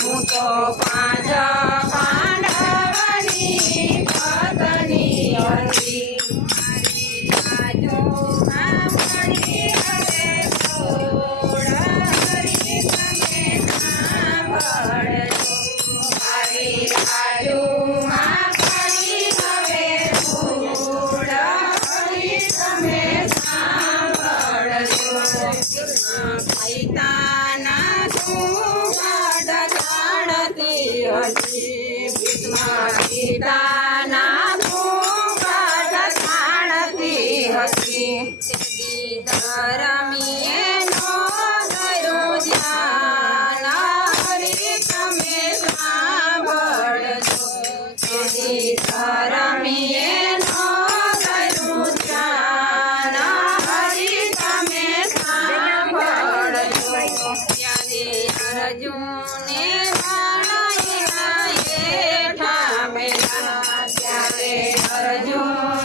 હું તો પાંચ પાંડવની પત્ની હતી. મારી બાજુમાં પડી હવે ફૂલ હરી તમે સાંભળજો. મારી બાજુમાં પડી હવે ફૂલ હરી તમે સાંભળજો. પૈતાના પિતાના ઘૂંઘટ જાણતી હતી. ધરમીએ નો ગયું ધ્યાન હરી તમે સાંભળજો. ધરમીએ નો ગયું ધ્યાન હરી તમે સાંભળજો. ત્યારે અર્જુને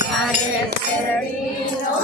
ત્યારે શેરડીનો